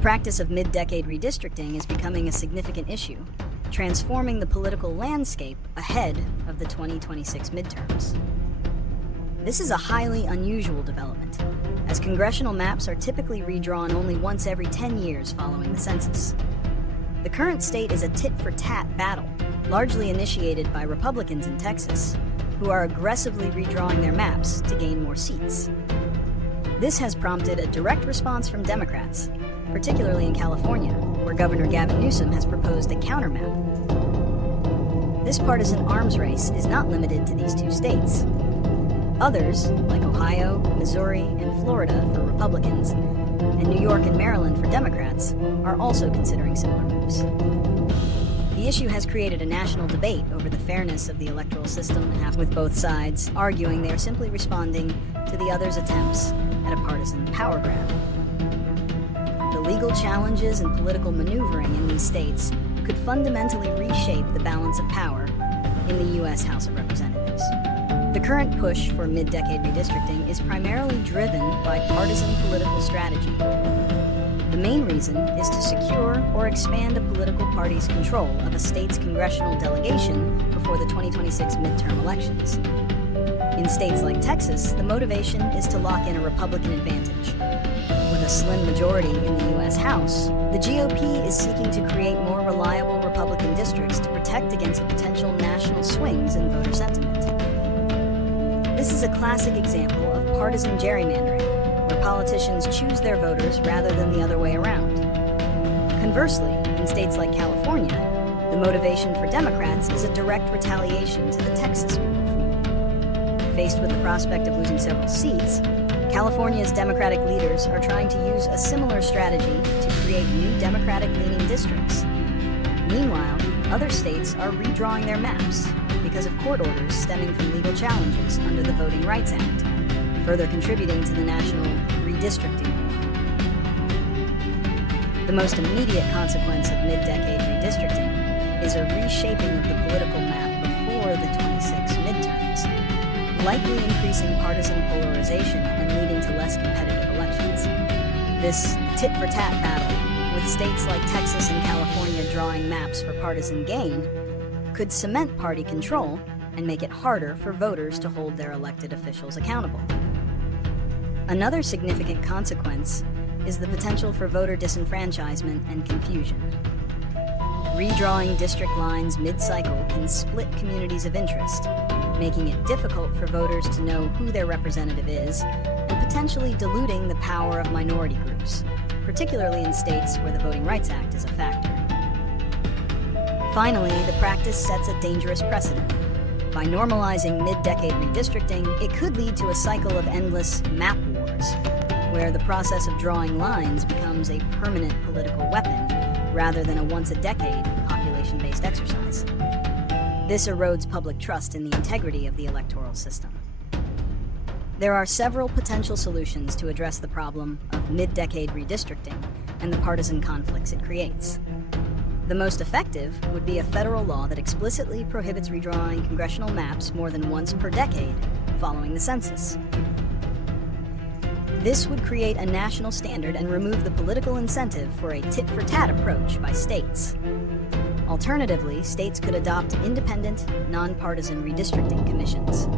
practice of mid-decade redistricting is becoming a significant issue, transforming the political landscape ahead of the 2026 midterms. This is a highly unusual development, as congressional maps are typically redrawn only once every 10 years following the census. The current state is a tit-for-tat battle, largely initiated by Republicans in Texas, who are aggressively redrawing their maps to gain more seats. This has prompted a direct response from Democrats, particularly in California, where Governor Gavin Newsom has proposed a countermap. This partisan arms race is not limited to these two states. Others, like Ohio, Missouri, and Florida for Republicans, and New York and Maryland for Democrats, are also considering similar moves. The issue has created a national debate over the fairness of the electoral system, with both sides arguing they are simply responding to the other's attempts at a partisan power grab. The legal challenges and political maneuvering in these states could fundamentally reshape the balance of power in the U.S. House of Representatives. The current push for mid-decade redistricting is primarily driven by partisan political strategy. The main reason is to secure or expand a political party's control of a state's congressional delegation before the 2026 midterm elections. In states like Texas, the motivation is to lock in a Republican advantage. With a slim majority in the U.S. House, the GOP is seeking to create more reliable Republican districts to protect against potential national swings in voter sentiment. This is a classic example of partisan gerrymandering, where politicians choose their voters rather than the other way around. Conversely, in states like California, the motivation for Democrats is a direct retaliation to the Texas move. Faced with the prospect of losing several seats, California's Democratic leaders are trying to use a similar strategy to create new Democratic-leaning districts. Meanwhile, other states are redrawing their maps because of court orders stemming from legal challenges under the Voting Rights Act, further contributing to the national redistricting war. The most immediate consequence of mid-decade redistricting is a reshaping of the political map before the 26 midterms, likely increasing partisan polarization and leading to less competitive elections. This tit-for-tat battle, with states like Texas and California drawing maps for partisan gain, could cement party control and make it harder for voters to hold their elected officials accountable. Another significant consequence is the potential for voter disenfranchisement and confusion. Redrawing district lines mid-cycle can split communities of interest, making it difficult for voters to know who their representative is and potentially diluting the power of minority groups, particularly in states where the Voting Rights Act is a factor. Finally, the practice sets a dangerous precedent. By normalizing mid-decade redistricting, it could lead to a cycle of endless map wars, where the process of drawing lines becomes a permanent political weapon rather than a once-a-decade population-based exercise. This erodes public trust in the integrity of the electoral system. There are several potential solutions to address the problem of mid-decade redistricting and the partisan conflicts it creates. The most effective would be a federal law that explicitly prohibits redrawing congressional maps more than once per decade following the census. This would create a national standard and remove the political incentive for a tit-for-tat approach by states. Alternatively, states could adopt independent, nonpartisan redistricting commissions.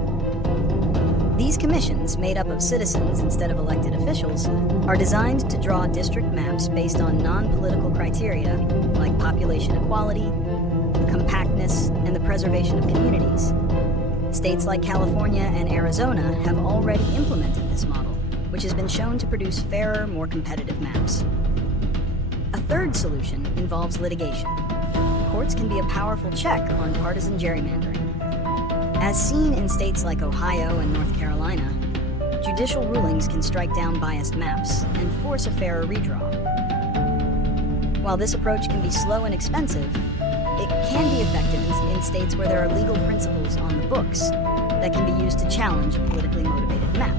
These commissions, made up of citizens instead of elected officials, are designed to draw district maps based on non-political criteria like population equality, compactness, and the preservation of communities. States like California and Arizona have already implemented this model, which has been shown to produce fairer, more competitive maps. A third solution involves litigation. Courts can be a powerful check on partisan gerrymandering. As seen in states like Ohio and North Carolina, judicial rulings can strike down biased maps and force a fairer redraw. While this approach can be slow and expensive, it can be effective in states where there are legal principles on the books that can be used to challenge a politically motivated map.